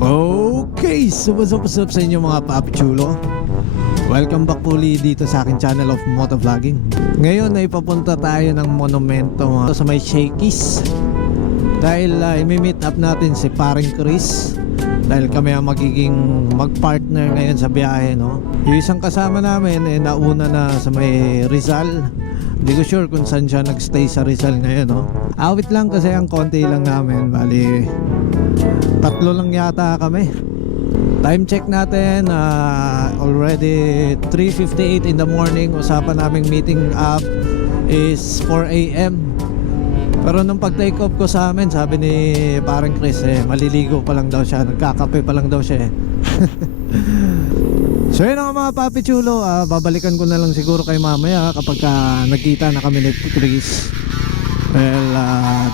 Okay, what's up sa inyo mga papi chulo? Welcome back puli dito sa aking channel of motovlogging. Ngayon ay papunta tayo ng monumento sa may Shakey's. Dahil imi-meet up natin si paring Chris. Dahil kami ang magiging mag-partner ngayon sa biyahe, no? Yung isang kasama namin nauna na sa may Rizal. Hindi ko sure kung saan siya nagstay sa Rizal ngayon, no? Awit lang kasi ang konti lang namin. Bali, 3 lang yata kami. Time check natin, already 3:58 in the morning. Usapan naming meeting up is 4 AM. Pero nung pag-take off ko sa amin, sabi ni parang Chris, maliligo pa lang daw siya, nagkakape pa lang daw siya So yun ang mga papi chulo, babalikan ko na lang siguro kay mamaya kapag nagkita na kami ni Chris. Well,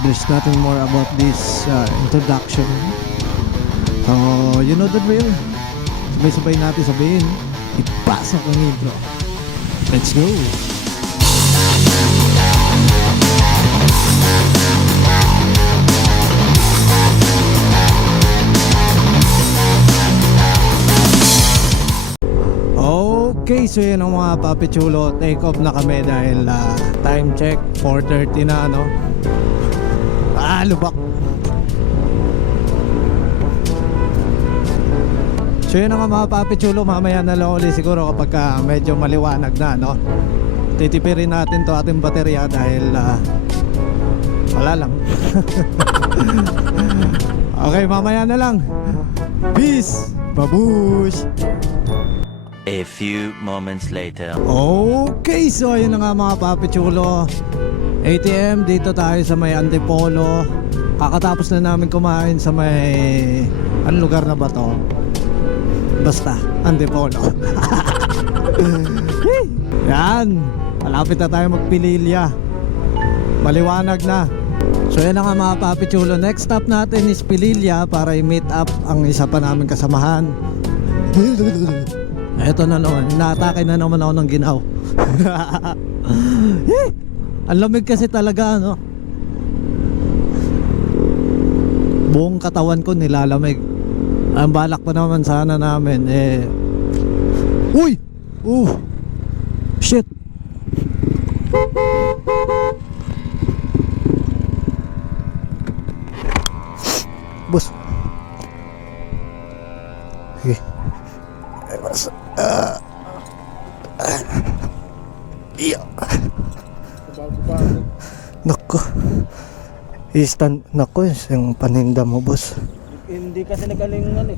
there's nothing more about this introduction. So, you know the drill. Sabay-sabay natin sabihin, ipasok ang intro. Let's go! Okay, so yun ang mga papi chulo. Take off na kami dahil time check 4:30 na, ano. Lubak. So yun ang mga papi chulo. Mamaya na lang ulit siguro kapag medyo maliwanag na, no. Titipirin natin to ating baterya dahil wala lang. Okay, mamaya na lang. Peace. Babush. A few moments later. Okay, so ayun na nga mga papi chulo. ATM, dito tayo sa may Antipolo. Kakatapos na namin kumain sa may... Anong lugar na ba to? Basta, Antipolo. Yan, malapit na tayo magpililya. Maliwanag na. So yan na nga mga papi chulo. Next stop natin is Pililya para i-meet up ang isa pa namin kasamahan. Eto na naman, inaatake na naman ako ng ginaw. Ang lamig kasi talaga, no? Buong katawan ko nilalamig. Ang balak pa naman sana namin Uy! Shit! Boss. Okay. Nako. Nako, yung paninda mo, boss. Hindi kasi nagalingan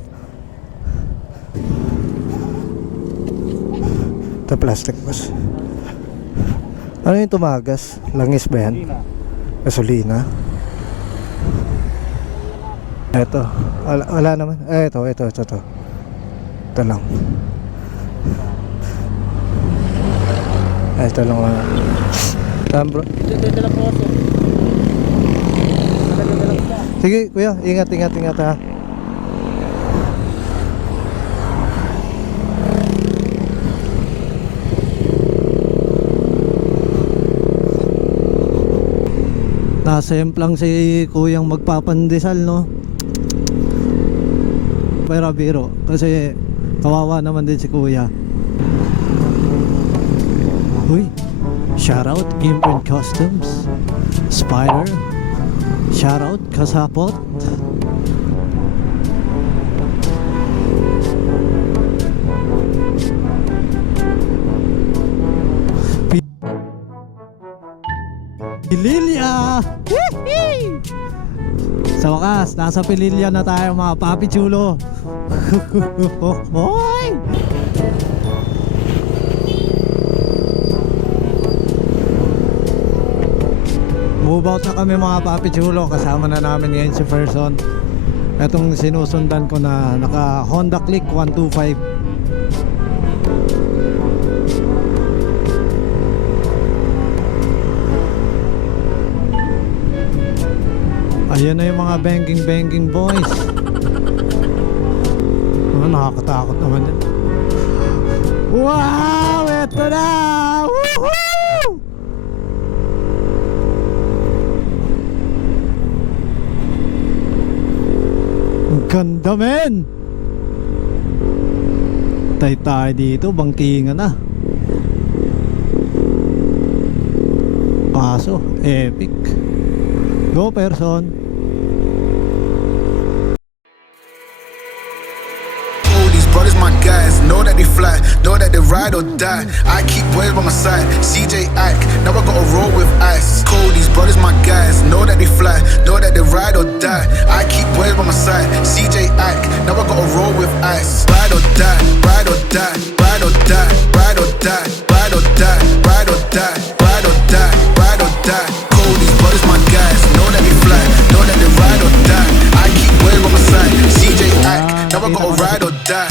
Ito plastic, boss. Ano yung tumagas? Langis ba yan? Gasolina. Ito. Wala naman. Ito. Ito lang. Ito lang. Bro. Sige kuya, ingat ha. Nasemp lang si kuyang magpapandesal, no? Pero biro kasi kawawa naman din si kuya. Uy, shoutout Imprint Customs, Spider, shoutout Kasapot. Pililya! Sa wakas, nasa Pililya na tayo mga papi chulo. Hoy! Move out na kami mga papi chulo. Kasama na namin ngayon si Ferson. Itong sinusundan ko na naka Honda Click 125. Ayan na yung mga banking boys. Nakakatakot naman yan. Wow! Eto na! Woohoo! Ganda men. Tayo dito, bangkingan na. Paso, epic. Go person. These brothers my guys, know that they fly, know that they ride or die. I keep boys by my side, CJ Ike, now I gotta roll with ice. Cold, these brothers my guys, know that they fly, know that they ride or die. I keep boys by my side, CJ Ike, now I gotta roll with ice. Ride or die, ride or die, ride or die, ride or die, ride or die, ride or die, ride or die, ride or die. Cold, these brothers my guys, know that they fly, know that they ride or die. I keep boys by my side, CJ Ike, now I gotta ride or die.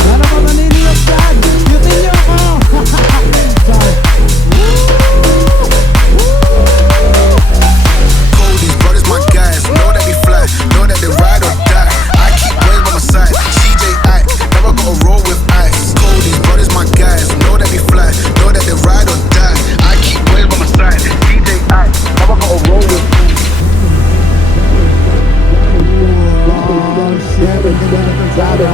Sana pa maniniyok dyan. Yutin niyo ako. Cold, these brothers my guys, know that they fly, know that they ride or die. I keep boys by my side, CJ Ike, now I gotta roll with ice. Cold, these brothers my guys, know that they fly, know that they ride or die. I keep boys by my side, CJ Ike, now I gotta roll with ice. Wow, shit. Ang ganda na itong sana.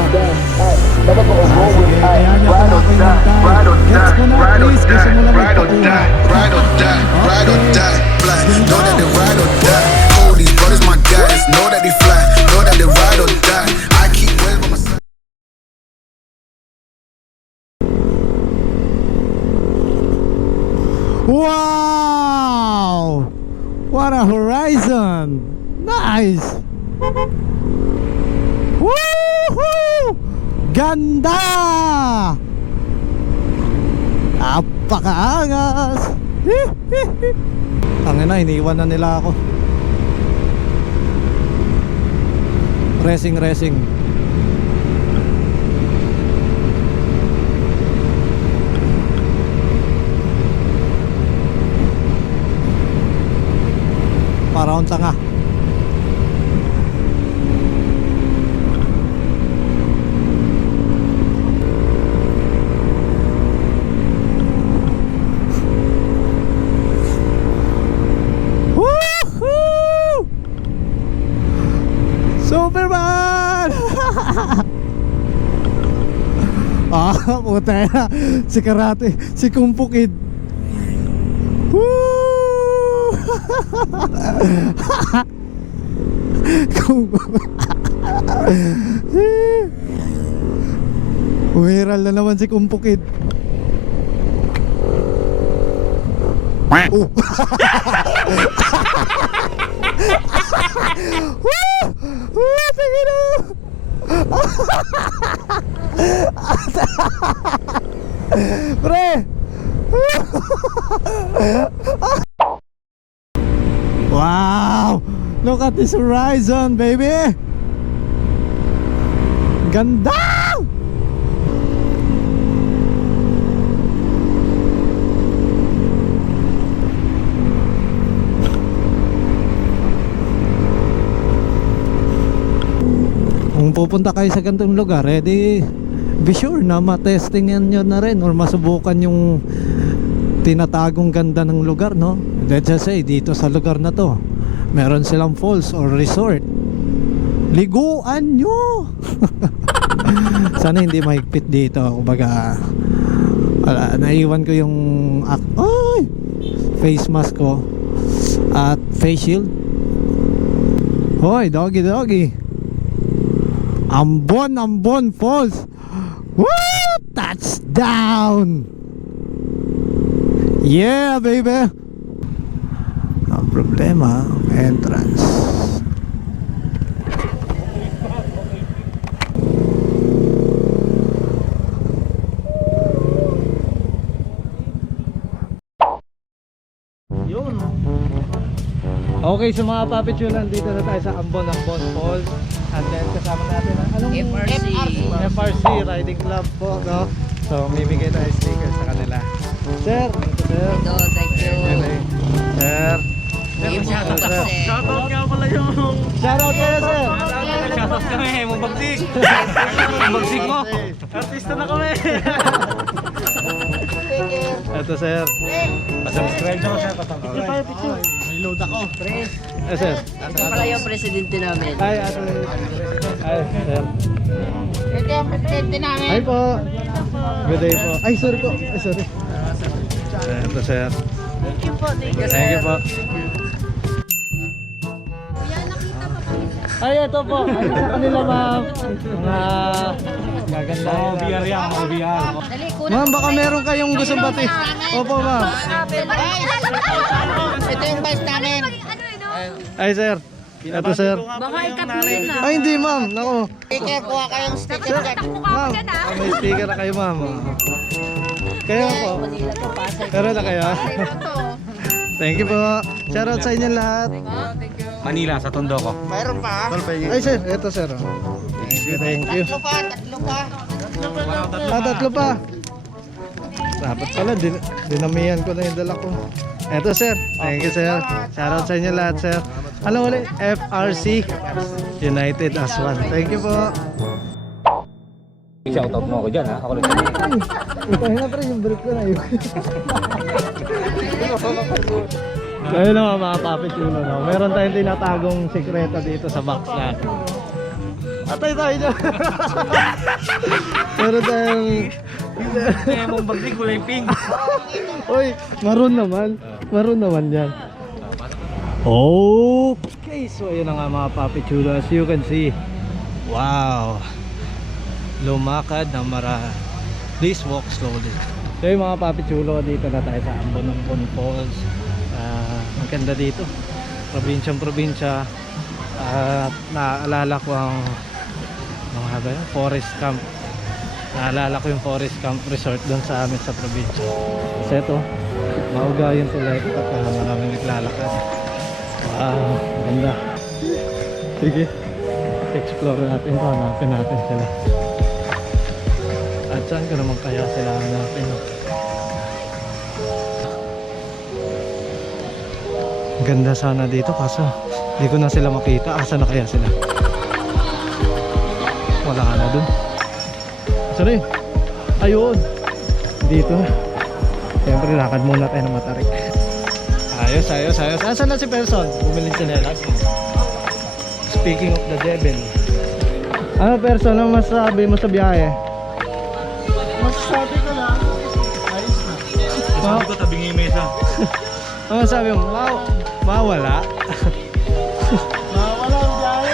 Now I gotta roll with Sige, ice. kaya niya Ride or kumain ng die, time. ride or Gets die, ko na, ride or please. Gusto mo die, lang ride or magpakuha. die, ride or die, ride or die. Fly, know that they ride or die. Cold, these brothers my guys, know that they fly, know that they ride or die. I keep boys by my side. Wow! What a horizon! Nice! Woohoo! Ganda! Napakaangas! Tangina, iniwan na nila ako. Racing. Para akong tanga. Woohoo! Superman! Puta na. Si Karate, si Kung Fu Kid. Woo! Viral na naman si Kung Fu Kid. Oh. Tingin mo. Pre. Wow! Look at this horizon, baby! Ganda! Kung pupunta kayo sa ganitong lugar, be sure na matestingan nyo na rin or masubukan yung tinatagong ganda ng lugar, no? Let's just say, dito sa lugar na to, meron silang falls or resort. Liguan nyo! Sana hindi mahigpit dito. Kumbaga, naiwan ko yung face mask ko at face shield. Hoy, doggy. Ambon Falls. Woo! Touchdown! Yeah, baby! Ang problema, entrance. Yun. Okay, so mga papichulan, dito na tayo sa Ambon Falls. And then kasama natin ang FRC Riding Club po, no? So, may bigay tayo sticker sa kanila. Sir, Thank you. Shoutout nga pala yung... Shoutout kayo, sir. Shoutout kami, mabagsik. Mabagsik mo. Artista na kami. Ito, sir. Pasubscribe ako sir. May load ako. Sir. Ito pala yung presidente namin. Ay, ate. Ay, sir. Ito yung presidente namin. Hi po. Good day po. Ay, sorry po. Ay, sorry. Ito, sir. Thank you po. Thank you, Thank you po. Ay, ito po. Ay, sa kanila, ma'am. Mga gaganda. VR yan, mga VR. Dali, kunin Ma'am, baka meron kayong gustong bati. Opo, ma'am. Ito yung vice namin. Ay, sir. Ito, sir. Baka ikatulin na. Ay, hindi, ma'am. Nako. Sticker, kuha kayong sticker dyan. Ma'am, may sticker na kayo, ma'am. Kayo po. Pero na kayo. Thank you po. Shoutout sa inyo lahat. Manila, sa Tondo ko. Mayroon pa. Ay, sir. Ito, sir. Thank you, thank you. Tatlo pa. Tatlo pa. Dapat pala, dinamihan ko na yung dala ko. Eto, sir. Thank you, sir. Shoutout sa inyo lahat, sir. Ano ulit? FRC United as one. Thank you po. Shoutout mo ako dyan ha. Ako lang. Ito na pa rin yung break ko na yun. Ayun naman mga Papi Chulo, no? Meron tayong tinatagong sekreto dito sa box natin. Atay tayo dyan. Meron tayong... Kaya mong bagsik, kulay pink. Uy, maroon naman. Maroon naman yan. Okay, so ayun na nga mga Papi Chulo. As you can see, wow, lumakad na marami. Please walk slowly. So yung mga Papi Chulo, dito na tayo sa Ambon Falls. Ang ganda dito, probinsyang probinsya. At naaalala ko ang forest camp. Naalala ko yung forest camp resort doon sa amin sa probinsya. Kasi ito, maugayon sila ito pagka maraming naglalakad. Wow, ganda. Sige, explore natin ito, hanapin natin sila. At saan ko naman kaya sila hanapin, no? Ganda sana dito kaso hindi ko na sila makita. Asa na kaya sila? Wala ka na dun. Sorry. Ayun. Dito na. Siyempre lakad muna tayo ng matarik. Ayos. Asan na si Person? Bumili tsinelas. Speaking of the devil. Ano Person? Ano masasabi mo sa biyahe? Masasabi ko lang. Ayos na. Masasabi ko tabing yung mesa. Ano masasabi mo? Mawala? Mawala ang biyahe.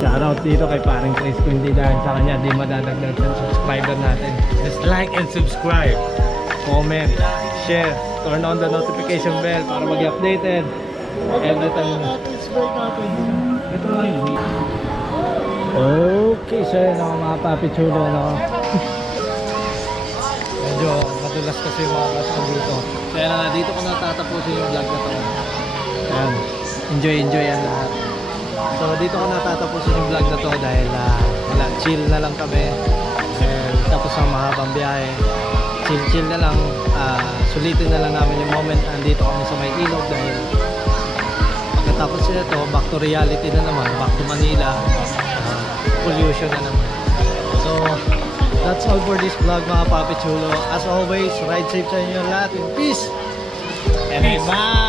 Shoutout dito kay paring Chris. Kung hindi dahil sa kanya, di madadagdag sa subscriber natin. Just like and subscribe. Comment, share, turn on the notification bell para mag-updated every time. Ito lang yun. Okay, so yun ako mga Papi Chulo, no? Medyo madulas kasi yung mga basta dito. Kaya na dito ko natatapusin yung vlog na to. Ayan, enjoy yan lahat. So dito ko natatapusin yung vlog na to dahil wala, chill na lang kami. Tapos ang mahabang biyahe, chill na lang, sulitin na lang namin yung moment. Andito kami sa may ilog dahil pagkatapos nito, back to reality na naman, back to Manila, pollution na naman. So that's all for this vlog mga Papi Chulo. As always, ride safe sa inyo lahat in peace and amen.